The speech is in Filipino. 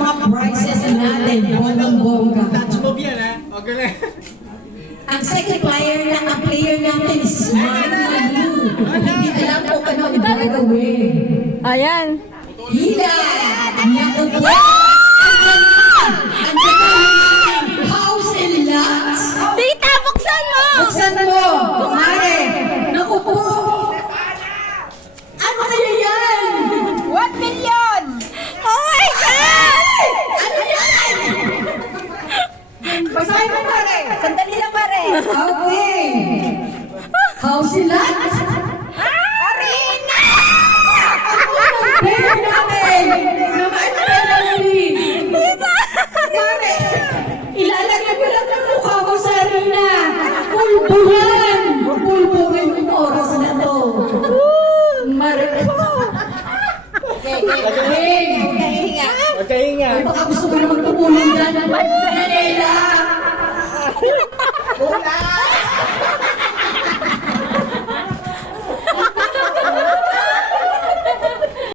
yung mga prizes natin. Bonggang-bongga. Touch move yan, ha? Okay lang. Ang second player natin is Marty Liu. Hindi alam ko ano ang gagawin. Ayan. Hila! Naku po! Ang gagawin house and lots. Tita, buksan mo! Buksan mo! Kumare! Naku po! Ano kaya yan? 1 million! Oh my God! Ano yan? Basahin mo pare! Sandali lang pare! Okay. House and lots? Arena! Player natin! Naman na natin! Kumare! Ilalagay ko lang ng mukha ko sa arena! Pulbuhan! Pulbuhan yung oras na to! Okay. Huwag kayo nga. Baka gusto ko naman tumulong dyan. Manila! Wala!